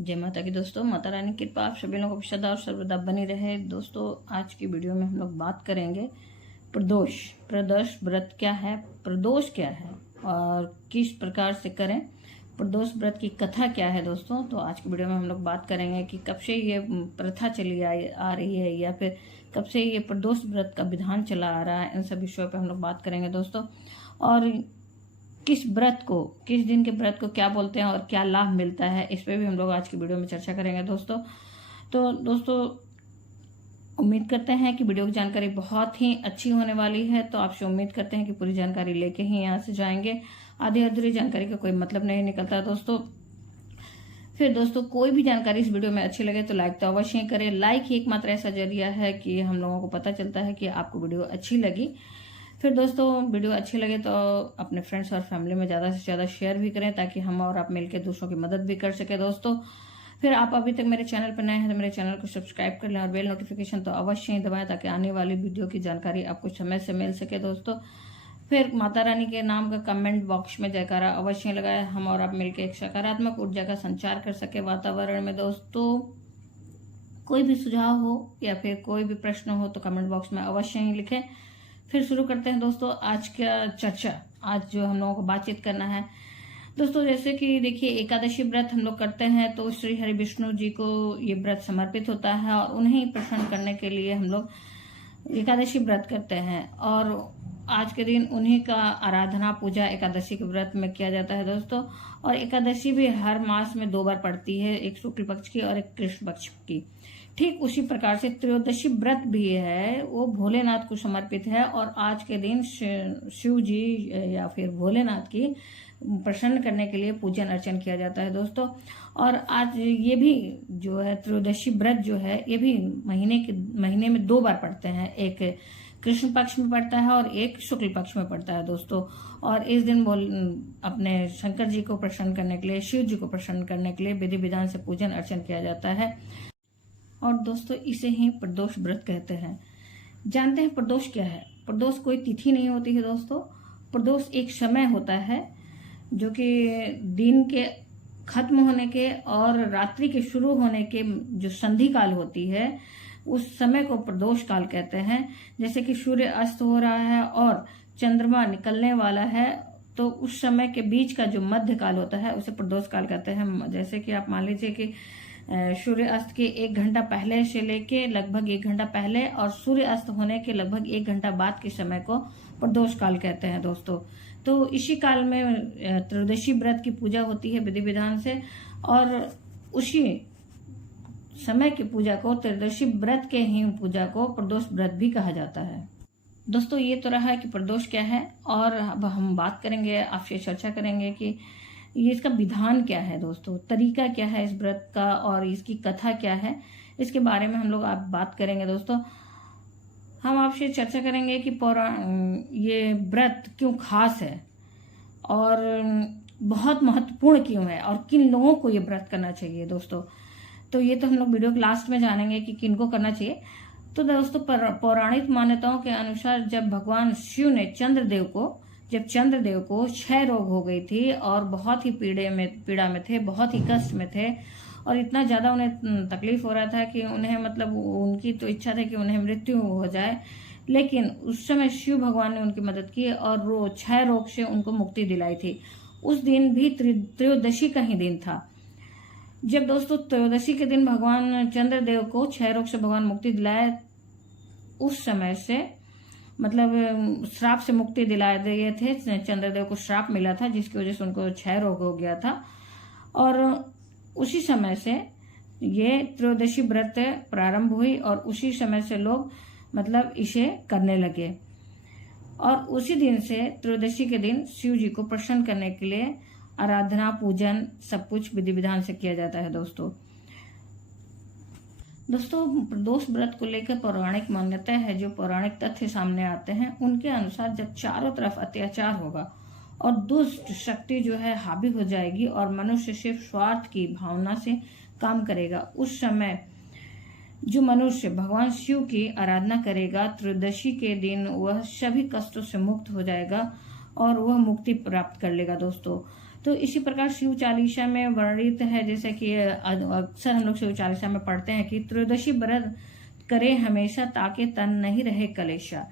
जय माता की दोस्तों। माता रानी की कृपा आप सभी लोगों को सदा और सर्वदा बनी रहे। दोस्तों आज की वीडियो में हम लोग बात करेंगे प्रदोष। प्रदोष व्रत क्या है, प्रदोष क्या है और किस प्रकार से करें, प्रदोष व्रत की कथा क्या है दोस्तों। तो आज की वीडियो में हम लोग बात करेंगे कि कब से ये प्रथा चली आ रही है या फिर कब से ये प्रदोष व्रत का विधान चला आ रहा है। इन सब विषयों पर हम लोग बात करेंगे दोस्तों। और किस व्रत को, किस दिन के व्रत को क्या बोलते हैं और क्या लाभ मिलता है, इस पर भी हम लोग आज की वीडियो में चर्चा करेंगे दोस्तों। तो दोस्तों उम्मीद करते हैं कि वीडियो की जानकारी बहुत ही अच्छी होने वाली है। तो आपसे उम्मीद करते हैं कि पूरी जानकारी लेके ही यहाँ से जाएंगे। आधी अधूरी जानकारी का कोई मतलब नहीं निकलता दोस्तों। फिर दोस्तों कोई भी जानकारी इस वीडियो में अच्छी लगे तो लाइक तो अवश्य ही करें। लाइक ही एकमात्र ऐसा जरिया है कि हम लोगों को पता चलता है कि आपको वीडियो अच्छी लगी। फिर दोस्तों वीडियो अच्छी लगे तो अपने फ्रेंड्स और फैमिली में ज़्यादा से ज़्यादा शेयर भी करें ताकि हम और आप मिलकर दूसरों की मदद भी कर सके दोस्तों। फिर आप अभी तक मेरे चैनल पर नए हैं तो मेरे चैनल को सब्सक्राइब कर लें और बेल नोटिफिकेशन तो अवश्य ही दबाएं ताकि आने वाली वीडियो की जानकारी आपको समय से मिल सके दोस्तों। फिर माता रानी के नाम का कमेंट बॉक्स में जयकारा अवश्य लगाएं, हम और आप मिलकर एक सकारात्मक ऊर्जा का संचार कर सके वातावरण में दोस्तों। कोई भी सुझाव हो या फिर कोई भी प्रश्न हो तो कमेंट बॉक्स में अवश्य ही लिखें। फिर शुरू करते हैं दोस्तों आज का चर्चा। आज जो हम लोगों को बातचीत करना है दोस्तों, जैसे कि देखिए एकादशी व्रत हम लोग करते हैं तो श्री हरि विष्णु जी को ये व्रत समर्पित होता है और उन्हें प्रसन्न करने के लिए हम लोग एकादशी व्रत करते हैं। और आज के दिन उन्हीं का आराधना पूजा एकादशी के व्रत में किया जाता है दोस्तों। और एकादशी भी हर मास में 2 बार पड़ती है, एक शुक्ल पक्ष की और एक कृष्ण पक्ष की। ठीक उसी प्रकार से त्रयोदशी व्रत भी है, वो भोलेनाथ को समर्पित है और आज के दिन शिव जी या फिर भोलेनाथ की प्रसन्न करने के लिए पूजन अर्चन किया जाता है दोस्तों। और आज ये भी जो है त्रयोदशी व्रत जो है ये भी महीने में 2 बार पड़ते हैं, एक कृष्ण पक्ष में पड़ता है और एक शुक्ल पक्ष में पड़ता है दोस्तों। और इस दिन अपने शंकर जी को प्रसन्न करने के लिए, शिव जी को प्रसन्न करने के लिए विधि विधान से पूजन अर्चन किया जाता है। और दोस्तों इसे ही प्रदोष व्रत कहते हैं। जानते हैं प्रदोष क्या है? प्रदोष कोई तिथि नहीं होती है दोस्तों। प्रदोष एक समय होता है जो कि दिन के खत्म होने के और रात्रि के शुरू होने के जो संधि काल होती है उस समय को प्रदोष काल कहते हैं। जैसे कि सूर्य अस्त हो रहा है और चंद्रमा निकलने वाला है तो उस समय के बीच का जो मध्य काल होता है उसे प्रदोष काल कहते हैं। जैसे कि आप मान लीजिए कि सूर्य अस्त के 1 घंटा पहले से लेके लगभग 1 घंटा पहले और सूर्य अस्त होने के लगभग 1 घंटा बाद के समय को प्रदोष काल कहते हैं दोस्तों। तो इसी काल में त्रयोदशी व्रत की पूजा होती है विधि विधान से और उसी समय की पूजा को, त्रयोदशी व्रत के ही पूजा को प्रदोष व्रत भी कहा जाता है दोस्तों। ये तो रहा है कि प्रदोष क्या है और अब हम बात करेंगे, आपसे चर्चा करेंगे कि ये इसका विधान क्या है दोस्तों, तरीका क्या है इस व्रत का और इसकी कथा क्या है, इसके बारे में हम लोग आप बात करेंगे दोस्तों। हम आपसे चर्चा करेंगे कि ये व्रत क्यों खास है और बहुत महत्वपूर्ण क्यों है और किन लोगों को ये व्रत करना चाहिए दोस्तों। तो ये तो हम लोग वीडियो के लास्ट में जानेंगे कि किनको करना चाहिए। तो दोस्तों पौराणिक मान्यताओं के अनुसार जब भगवान शिव ने चंद्रदेव को क्षय रोग हो गई थी और बहुत ही पीड़ा में थे, बहुत ही कष्ट में थे और इतना ज्यादा उन्हें तकलीफ हो रहा था कि उन्हें मतलब उनकी तो इच्छा थी कि उन्हें मृत्यु हो जाए। लेकिन उस समय शिव भगवान ने उनकी मदद की और क्षय रोग से उनको मुक्ति दिलाई थी। उस दिन भी त्रयोदशी का ही दिन था। जब दोस्तों त्रयोदशी के दिन भगवान चंद्रदेव को क्षय रोग से भगवान मुक्ति दिलाए, उस समय से मतलब श्राप से मुक्ति दिला दिए थे। चंद्रदेव को श्राप मिला था जिसकी वजह से उनको क्षय रोग हो गया था और उसी समय से ये त्रयोदशी व्रत प्रारंभ हुई और उसी समय से लोग मतलब इसे करने लगे। और उसी दिन से त्रयोदशी के दिन शिव जी को प्रसन्न करने के लिए आराधना पूजन सब कुछ विधि विधान से किया जाता है दोस्तों। प्रदोष व्रत को लेकर पौराणिक मान्यता है, जो पौराणिक तथ्य सामने आते हैं उनके अनुसार जब चारों तरफ अत्याचार होगा और दुष्ट शक्ति जो है हावी हो जाएगी और मनुष्य सिर्फ स्वार्थ की भावना से काम करेगा, उस समय जो मनुष्य भगवान शिव की आराधना करेगा त्रयोदशी के दिन वह सभी कष्टों से मुक्त हो जाएगा और वह मुक्ति प्राप्त कर लेगा दोस्तों। तो इसी प्रकार शिव चालीसा में वर्णित है, जैसे कि अक्सर हम लोग शिव चालीसा में पढ़ते हैं कि त्रयोदशी व्रत करे हमेशा ताकि तन नहीं रहे कलेशा।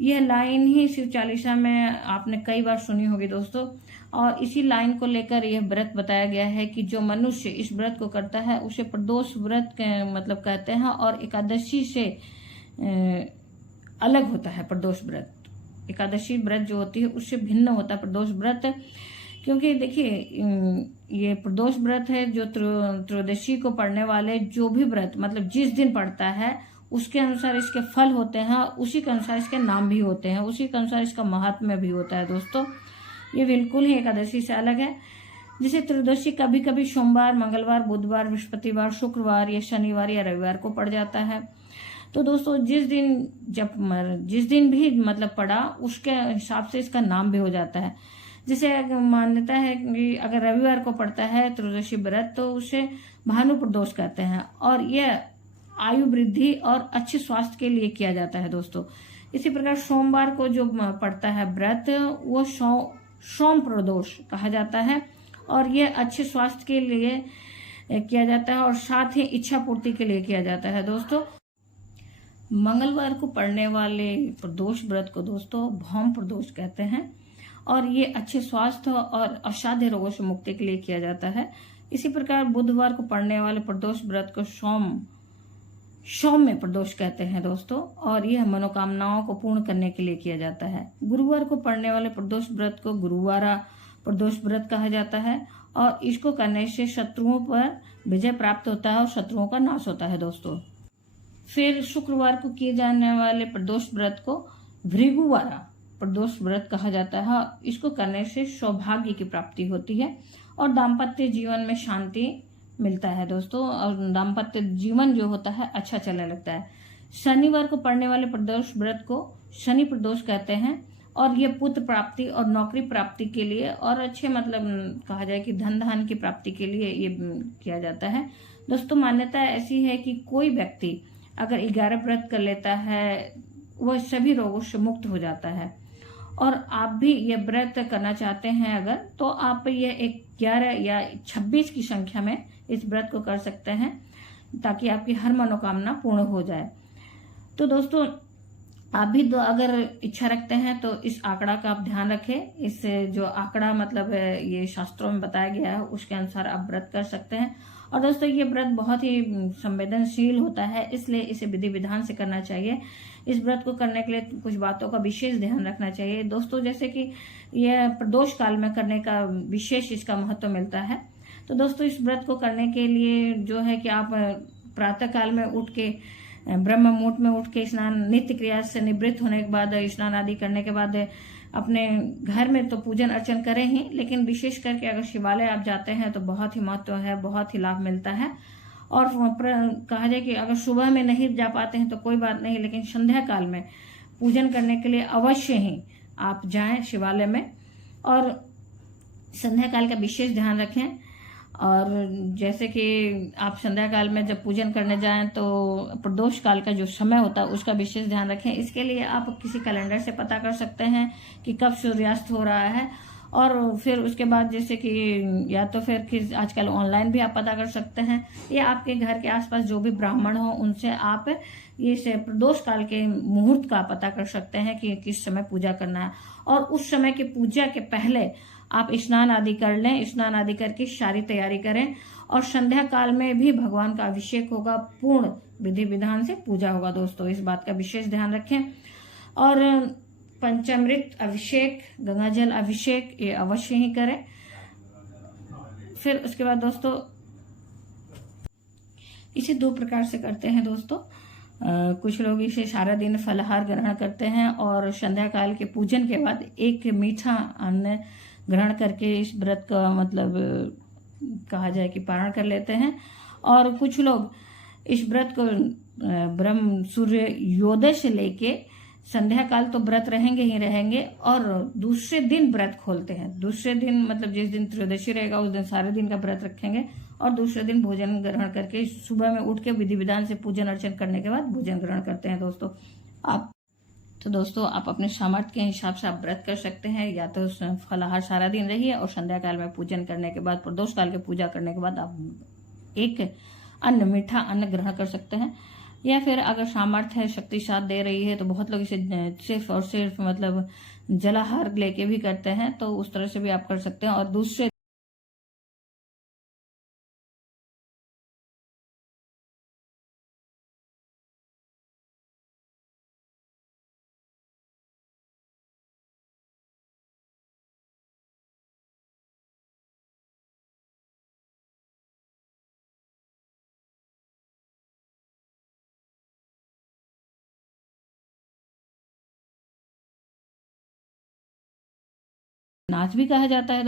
यह लाइन ही शिव चालीसा में आपने कई बार सुनी होगी दोस्तों, और इसी लाइन को लेकर यह व्रत बताया गया है कि जो मनुष्य इस व्रत को करता है उसे प्रदोष व्रत मतलब कहते हैं, और एकादशी से अलग होता है प्रदोष व्रत। एकादशी व्रत जो होती है उससे भिन्न होता है प्रदोष व्रत, क्योंकि देखिए ये प्रदोष व्रत है जो त्रयोदशी को पढ़ने वाले जो भी व्रत मतलब जिस दिन पढ़ता है उसके अनुसार इसके फल होते हैं, उसी के अनुसार इसके नाम भी होते हैं, उसी के अनुसार इसका महात्म्य भी होता है दोस्तों। ये बिल्कुल ही एकादशी से अलग है। जैसे त्रयोदशी कभी कभी सोमवार, मंगलवार, बुधवार, बृहस्पतिवार, शुक्रवार या शनिवार या रविवार को पड़ जाता है। तो दोस्तों जिस दिन भी मतलब पड़ा उसके हिसाब से इसका नाम भी हो जाता है। जैसे मान्यता है कि अगर रविवार को पड़ता है त्रयोदशी व्रत तो उसे भानु प्रदोष कहते हैं, और यह आयु वृद्धि और अच्छे स्वास्थ्य के लिए किया जाता है दोस्तों। इसी प्रकार सोमवार को जो पड़ता है व्रत वो सोम प्रदोष कहा जाता है, और यह अच्छे स्वास्थ्य के लिए किया जाता है और साथ ही इच्छा पूर्ति के लिए किया जाता है दोस्तों। मंगलवार को पड़ने वाले प्रदोष व्रत को दोस्तों भौम प्रदोष कहते हैं, और ये अच्छे स्वास्थ्य और असाध्य रोगों से मुक्ति के लिए किया जाता है। इसी प्रकार बुधवार को पड़ने वाले प्रदोष व्रत को सौम्य प्रदोष कहते हैं दोस्तों, और यह मनोकामनाओं को पूर्ण करने के लिए किया जाता है। गुरुवार को पड़ने वाले प्रदोष व्रत को गुरुवारा प्रदोष व्रत कहा जाता है, और इसको करने से शत्रुओं पर विजय प्राप्त होता है और शत्रुओं का नाश होता है दोस्तों। फिर शुक्रवार को किए जाने वाले प्रदोष व्रत को भृगुवारा प्रदोष व्रत कहा जाता है। इसको करने से सौभाग्य की प्राप्ति होती है और दाम्पत्य जीवन में शांति मिलता है दोस्तों, और दाम्पत्य जीवन जो होता है अच्छा चलने लगता है। शनिवार को पड़ने वाले प्रदोष व्रत को शनि प्रदोष कहते हैं, और ये पुत्र प्राप्ति और नौकरी प्राप्ति के लिए और अच्छे मतलब कहा जाए कि धन धान की प्राप्ति के लिए ये किया जाता है दोस्तों। मान्यता ऐसी है कि कोई व्यक्ति अगर 11 व्रत कर लेता है वह सभी रोगों से मुक्त हो जाता है। और आप भी ये व्रत करना चाहते हैं अगर, तो आप ये 11 या 26 की संख्या में इस व्रत को कर सकते हैं, ताकि आपकी हर मनोकामना पूर्ण हो जाए। तो दोस्तों आप भी अगर इच्छा रखते हैं तो इस आंकड़ा का आप ध्यान रखें। इस जो आंकड़ा मतलब ये शास्त्रों में बताया गया है उसके अनुसार आप व्रत कर सकते हैं। और दोस्तों ये व्रत बहुत ही संवेदनशील होता है, इसलिए इसे विधि विधान से करना चाहिए। इस व्रत को करने के लिए कुछ बातों का विशेष ध्यान रखना चाहिए दोस्तों, जैसे कि यह प्रदोष काल में करने का विशेष इसका महत्व मिलता है। तो दोस्तों इस व्रत को करने के लिए जो है कि आप प्रातः काल में उठ के ब्रह्म मुहूर्त में उठ के स्नान नित्य क्रिया से निवृत्त होने के बाद स्नान आदि करने के बाद अपने घर में तो पूजन अर्चन करें ही, लेकिन विशेष करके अगर शिवालय आप जाते हैं तो बहुत ही महत्व है, बहुत ही लाभ मिलता है। और कहा जाए कि अगर सुबह में नहीं जा पाते हैं तो कोई बात नहीं, लेकिन संध्या काल में पूजन करने के लिए अवश्य ही आप जाएं शिवालय में, और संध्या काल का विशेष ध्यान रखें। और जैसे कि आप संध्या काल में जब पूजन करने जाएं तो प्रदोष काल का जो समय होता है उसका विशेष ध्यान रखें। इसके लिए आप किसी कैलेंडर से पता कर सकते हैं कि कब सूर्यास्त हो रहा है, और फिर उसके बाद जैसे कि या तो फिर आजकल ऑनलाइन भी आप पता कर सकते हैं, या आपके घर के आसपास जो भी ब्राह्मण हो उनसे आप ये प्रदोष काल के मुहूर्त का पता कर सकते हैं कि किस समय पूजा करना है। और उस समय की पूजा के पहले आप स्नान आदि कर लें, स्नान आदि करके सारी तैयारी करें, और संध्या काल में भी भगवान का अभिषेक होगा, पूर्ण विधि विधान से पूजा होगा दोस्तों, इस बात का विशेष ध्यान रखें। और पंचामृत अभिषेक, गंगाजल अभिषेक ये अवश्य ही करें। फिर उसके बाद दोस्तों इसे 2 प्रकार से करते हैं दोस्तों। कुछ लोग इसे सारा दिन फलाहार ग्रहण करते हैं और संध्या काल के पूजन के बाद एक मीठा अन्न ग्रहण करके इस व्रत का मतलब कहा जाए कि पारण कर लेते हैं। और कुछ लोग इस व्रत को ब्रह्म सूर्य योदय से लेके संध्या काल तो व्रत रहेंगे ही रहेंगे, और दूसरे दिन व्रत खोलते हैं। दूसरे दिन मतलब जिस दिन त्रयोदशी रहेगा उस दिन सारे दिन का व्रत रखेंगे, और दूसरे दिन भोजन ग्रहण करके सुबह में उठ के विधि विधान से पूजन अर्चन करने के बाद भोजन ग्रहण करते हैं दोस्तों। आप तो दोस्तों आप अपने सामर्थ्य के हिसाब से आप व्रत कर सकते हैं, या तो फलाहार सारा दिन रहिए और संध्या काल में पूजन करने के बाद, प्रदोष काल की पूजा करने के बाद आप एक अन्न, मीठा अन्न ग्रहण कर सकते हैं। या फिर अगर सामर्थ्य है, शक्ति साथ दे रही है, तो बहुत लोग इसे सिर्फ और सिर्फ मतलब जलाहार लेके भी करते हैं, तो उस तरह से भी आप कर सकते हैं। और दूसरे नाच भी कहा जाता है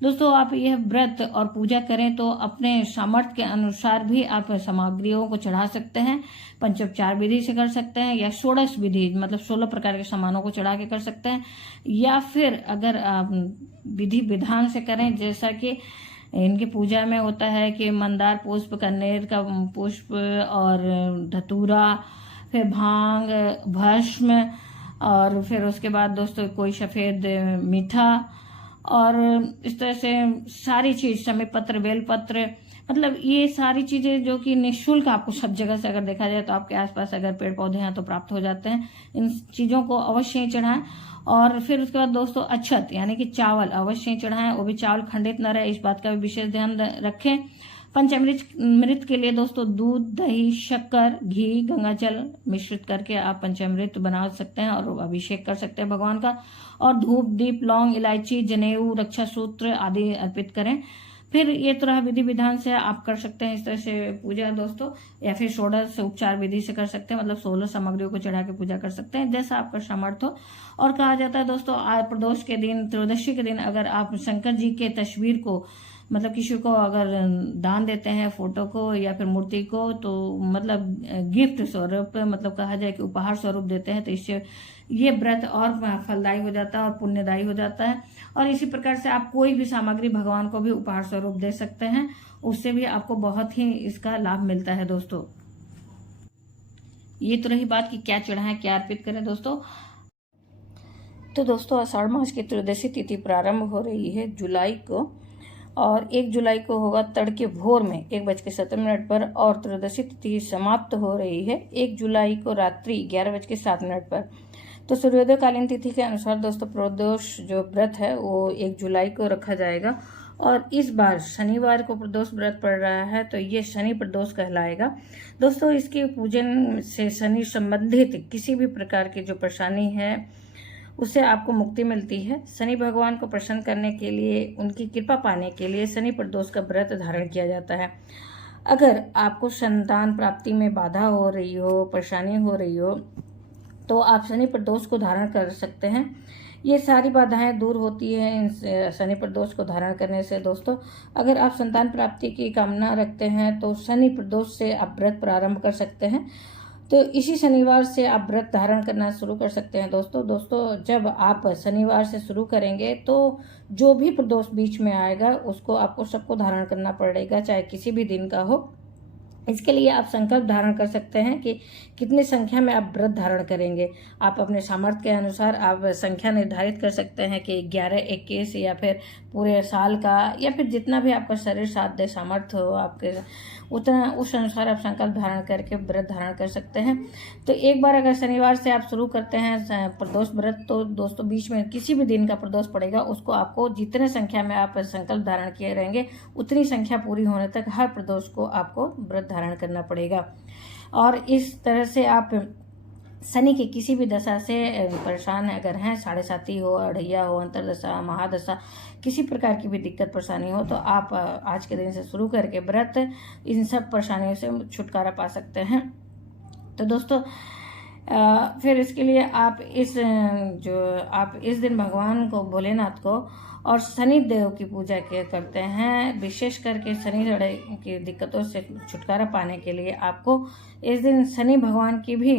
दोस्तों आप यह व्रत और पूजा करें तो अपने सामर्थ्य के अनुसार भी आप सामग्रियों को चढ़ा सकते हैं। पंचोपचार विधि से कर सकते हैं, या षोडश विधि मतलब 16 प्रकार के सामानों को चढ़ा के कर सकते हैं। या फिर अगर आप विधि विधान से करें, जैसा कि इनकी पूजा में होता है कि मंदार पुष्प, कनेर का पुष्प और धतूरा, फिर भांग, भस्म, और फिर उसके बाद दोस्तों कोई सफ़ेद मीठा, और इस तरह से सारी चीज़, समय पत्र, बेलपत्र, मतलब ये सारी चीज़ें जो कि निःशुल्क आपको सब जगह से अगर देखा जाए तो आपके आसपास अगर पेड़ पौधे हैं तो प्राप्त हो जाते हैं। इन चीज़ों को अवश्य ही चढ़ाएं। और फिर उसके बाद दोस्तों अक्षत यानी कि चावल अवश्य ही चढ़ाएं, वो भी चावल खंडित न रहे, इस बात का भी विशेष ध्यान रखें। पंचामृत के लिए दोस्तों दूध, दही, शक्कर, घी, गंगाजल मिश्रित करके आप पंचामृत बना सकते हैं और अभिषेक कर सकते हैं भगवान का। और धूप, दीप, लौंग, इलायची, जनेऊ, रक्षा सूत्र आदि अर्पित करें। फिर ये तरह विधि विधान से आप कर सकते हैं इस तरह से पूजा दोस्तों, या फिर षोडश उपचार विधि से कर सकते हैं, मतलब 16 सामग्रियों को चढ़ा के पूजा कर सकते हैं, जैसा आपका सामर्थ्य हो। और कहा जाता है दोस्तों प्रदोष के दिन, त्रयोदशी के दिन अगर आप शंकर जी के तस्वीर को मतलब किसी को अगर दान देते हैं, फोटो को या फिर मूर्ति को, तो मतलब गिफ्ट स्वरूप, मतलब कहा जाए कि उपहार स्वरूप देते हैं, तो इससे ये व्रत और फलदायी हो जाता है और पुण्यदायी हो जाता है। और इसी प्रकार से आप कोई भी सामग्री भगवान को भी उपहार स्वरूप दे सकते हैं, उससे भी आपको बहुत ही इसका लाभ मिलता है दोस्तों। ये तो रही बात कि क्या चढ़ाएं, क्या अर्पित करें दोस्तों। तो दोस्तों आषाढ़ मास की त्रयोदशी तिथि प्रारंभ हो रही है जुलाई को, और 1 जुलाई को होगा तड़के भोर में 1:07 पर, और त्रयोदशी तिथि समाप्त हो रही है 1 जुलाई को रात्रि 11:07 पर। तो सूर्योदय कालीन तिथि के अनुसार दोस्तों प्रदोष जो व्रत है वो 1 जुलाई को रखा जाएगा, और इस बार शनिवार को प्रदोष व्रत पड़ रहा है, तो ये शनि प्रदोष कहलाएगा दोस्तों। इसके पूजन से शनि संबंधित किसी भी प्रकार की जो परेशानी है उससे आपको मुक्ति मिलती है। शनि भगवान को प्रसन्न करने के लिए, उनकी कृपा पाने के लिए शनि प्रदोष का व्रत धारण किया जाता है। अगर आपको संतान प्राप्ति में बाधा हो रही हो, परेशानी हो रही हो, तो आप शनि प्रदोष को धारण कर सकते हैं। ये सारी बाधाएं दूर होती हैं शनि प्रदोष को धारण करने से दोस्तों। अगर आप संतान प्राप्ति की कामना रखते हैं तो शनि प्रदोष से आप व्रत प्रारंभ कर सकते हैं। तो इसी शनिवार से आप व्रत धारण करना शुरू कर सकते हैं दोस्तों। जब आप शनिवार से शुरू करेंगे तो जो भी प्रदोष बीच में आएगा उसको आपको सबको धारण करना पड़ेगा, चाहे किसी भी दिन का हो। इसके लिए आप संकल्प धारण कर सकते हैं कि कितनी संख्या में आप व्रत धारण करेंगे। आप अपने सामर्थ्य के अनुसार आप संख्या निर्धारित कर सकते हैं कि 11, 21 या फिर पूरे साल का, या फिर जितना भी आपका शरीर साथ दे, सामर्थ्य हो आपके, उतना उस अनुसार आप संकल्प धारण करके व्रत धारण कर सकते हैं। तो एक बार अगर शनिवार से आप शुरू करते हैं प्रदोष व्रत, तो दोस्तों बीच में किसी भी दिन का प्रदोष पड़ेगा, उसको आपको जितने संख्या में आप संकल्प धारण किए रहेंगे उतनी संख्या पूरी होने तक हर प्रदोष को आपको व्रत धारण करना पड़ेगा। और इस तरह से आप शनि की किसी भी दशा से परेशान अगर हैं, 7.5 हो, अढ़ैया हो, अंतरदशा, महादशा, किसी प्रकार की भी दिक्कत परेशानी हो, तो आप आज के दिन से शुरू करके व्रत इन सब परेशानियों से छुटकारा पा सकते हैं। तो दोस्तों फिर इसके लिए आप इस दिन भगवान को, भोलेनाथ को और शनि देव की पूजा करते हैं। विशेष करके शनि लड़ाई की दिक्कतों से छुटकारा पाने के लिए आपको इस दिन शनि भगवान की भी,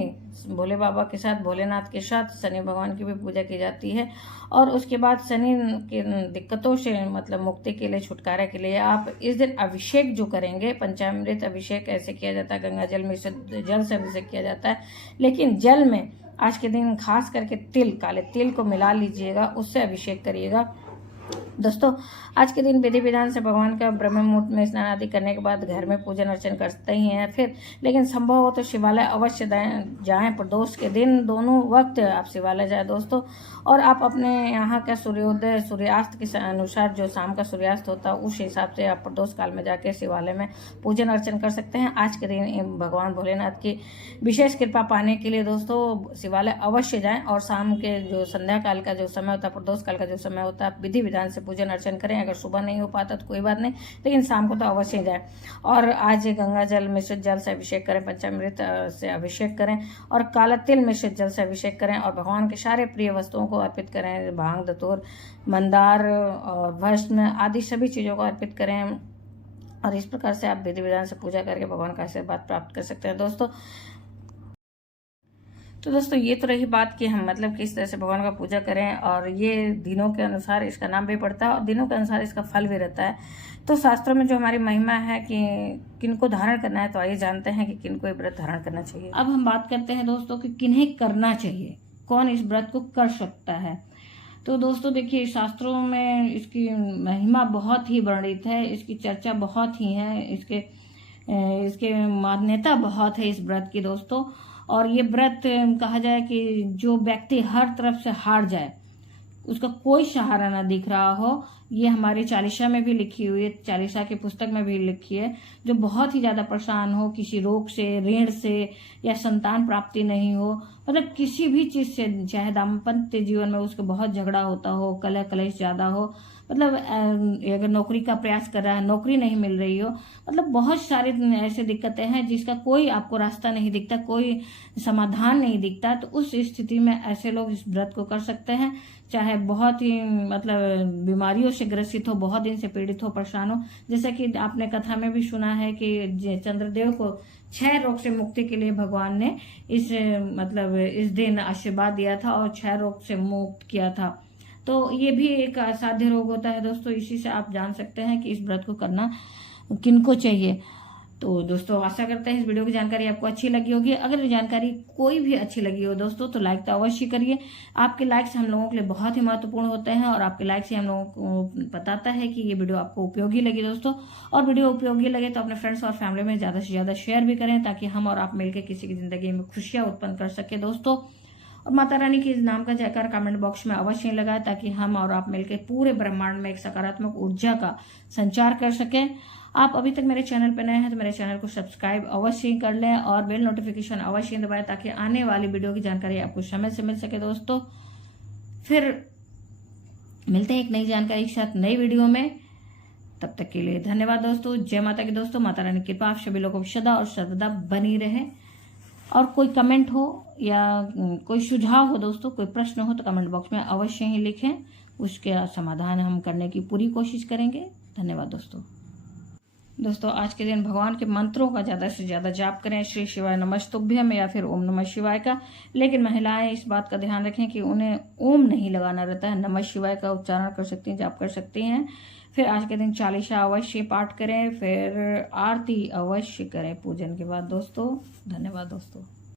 भोले बाबा के साथ, भोलेनाथ के साथ शनि भगवान की भी पूजा की जाती है। और उसके बाद शनि की दिक्कतों से मतलब मुक्ति के लिए, छुटकारा के लिए आप इस दिन अभिषेक जो करेंगे, पंचामृत अभिषेक ऐसे किया जाता है, गंगा जल में से, जल से अभिषेक किया जाता है। लेकिन जल में आज के दिन खास करके तिल, काले तिल को मिला लीजिएगा, उससे अभिषेक करिएगा। दोस्तों आज के दिन विधि विधान से भगवान का ब्रह्म मुहूर्त में स्नान आदि करने के बाद घर में पूजन अर्चन करते ही हैं फिर, लेकिन संभव हो तो शिवालय अवश्य जाएं। प्रदोष के दिन दोनों वक्त आप शिवालय जाएं दोस्तों। और आप अपने यहाँ का सूर्योदय सूर्यास्त के अनुसार जो शाम का सूर्यास्त होता है उस हिसाब से आप प्रदोष काल में जाके शिवालय में पूजन अर्चन कर सकते हैं। आज के दिन भगवान भोलेनाथ की विशेष कृपा पाने के लिए दोस्तों शिवालय अवश्य जाएं। और शाम के जो संध्या काल का जो समय होता है, प्रदोष काल का जो समय होता है, विधि विधान से पूजन अर्चन करें। अगर सुबह नहीं हो पाता तो कोई बात नहीं, लेकिन शाम को तो अवश्य जाए। और आज गंगा जल मिश्रित जल से अभिषेक करें, पंचामृत से अभिषेक करें और काला तिल मिश्रित जल से अभिषेक करें और भगवान के सारे प्रिय वस्तुओं को अर्पित करें। भांग, धतूर, मंदार और भस्म आदि सभी चीज़ों को अर्पित करें। और इस प्रकार से आप विधि विधान से पूजा करके भगवान का आशीर्वाद प्राप्त कर सकते हैं दोस्तों। तो दोस्तों ये तो रही बात कि हम मतलब किस तरह से भगवान का पूजा करें, और ये दिनों के अनुसार इसका नाम भी पड़ता है और दिनों के अनुसार इसका फल भी रहता है। तो शास्त्रों में जो हमारी महिमा है कि किनको धारण करना है, तो आइए जानते हैं कि किनको ये व्रत धारण करना चाहिए। अब हम बात करते हैं दोस्तों कि किन्हें करना चाहिए, कौन इस व्रत को कर सकता है। तो दोस्तों देखिए, शास्त्रों में इसकी महिमा बहुत ही वर्णित है, इसकी चर्चा बहुत ही है, इसके मान्यता बहुत है इस व्रत की दोस्तों। और ये व्रत कहा जाए कि जो व्यक्ति हर तरफ से हार जाए, उसका कोई सहारा ना दिख रहा हो, ये हमारी चालीसा में भी लिखी हुई है, चालीसा की पुस्तक में भी लिखी है। जो बहुत ही ज़्यादा परेशान हो, किसी रोग से, ऋण से या संतान प्राप्ति नहीं हो, मतलब किसी भी चीज़ से, चाहे दाम्पत्य जीवन में उसके बहुत झगड़ा होता हो, कलह कलेश ज़्यादा हो, मतलब अगर नौकरी का प्रयास कर रहा है, नौकरी नहीं मिल रही हो, मतलब बहुत सारी ऐसी दिक्कतें हैं जिसका कोई आपको रास्ता नहीं दिखता, कोई समाधान नहीं दिखता। तो उस स्थिति में ऐसे लोग इस व्रत को कर सकते हैं। चाहे बहुत ही मतलब बीमारियों से ग्रसित हो, बहुत दिन से पीड़ित हो, परेशान हो। जैसा कि आपने कथा में भी सुना है कि चंद्रदेव को 6 रोग से मुक्ति के लिए भगवान ने इस दिन आशीर्वाद दिया था और 6 रोग से मुक्त किया था। तो ये भी एक असाध्य रोग होता है दोस्तों। इसी से आप जान सकते हैं कि इस व्रत को करना किनको चाहिए। तो दोस्तों आशा करते हैं इस वीडियो की जानकारी आपको अच्छी लगी होगी। अगर ये जानकारी कोई भी अच्छी लगी हो दोस्तों तो लाइक तो अवश्य करिए। आपके लाइक्स हम लोगों के लिए बहुत ही महत्वपूर्ण होते हैं और आपके लाइक से हम लोगों को बताता है कि ये वीडियो आपको उपयोगी लगी दोस्तों। और वीडियो उपयोगी लगे तो अपने फ्रेंड्स और फैमिली में ज़्यादा से ज़्यादा शेयर भी करें, ताकि हम और आप मिलकर किसी की ज़िंदगी में खुशियाँ उत्पन्न कर सके दोस्तों। और माता रानी के इस नाम का जयकार कमेंट बॉक्स में अवश्य लगाए, ताकि हम और आप मिलकर पूरे ब्रह्मांड में एक सकारात्मक ऊर्जा का संचार कर सकें। आप अभी तक मेरे चैनल पर नए हैं तो मेरे चैनल को सब्सक्राइब अवश्य कर लें और बेल नोटिफिकेशन अवश्य दबाएं, ताकि आने वाली वीडियो की जानकारी आपको समय से मिल सके दोस्तों। फिर मिलते हैं एक नई जानकारी के साथ नई वीडियो में। तब तक के लिए धन्यवाद दोस्तों। जय माता की दोस्तों। माता रानी की कृपा आप सभी लोगों को सदा और सर्वदा बनी रहे। और कोई कमेंट हो या कोई सुझाव हो दोस्तों, कोई प्रश्न हो तो कमेंट बॉक्स में अवश्य ही लिखें, उसके समाधान हम करने की पूरी कोशिश करेंगे। धन्यवाद दोस्तों आज के दिन भगवान के मंत्रों का ज़्यादा से ज़्यादा जाप करें, श्री शिवाय नमस्तुभ्यम या फिर ओम नमः शिवाय का। लेकिन महिलाएं इस बात का ध्यान रखें कि उन्हें ओम नहीं लगाना रहता है, नमः शिवाय का उच्चारण कर सकती हैं, जाप कर सकती हैं। फिर आज के दिन चालीसा अवश्य पाठ करें, फिर आरती अवश्य करें पूजन के बाद दोस्तों। धन्यवाद दोस्तों।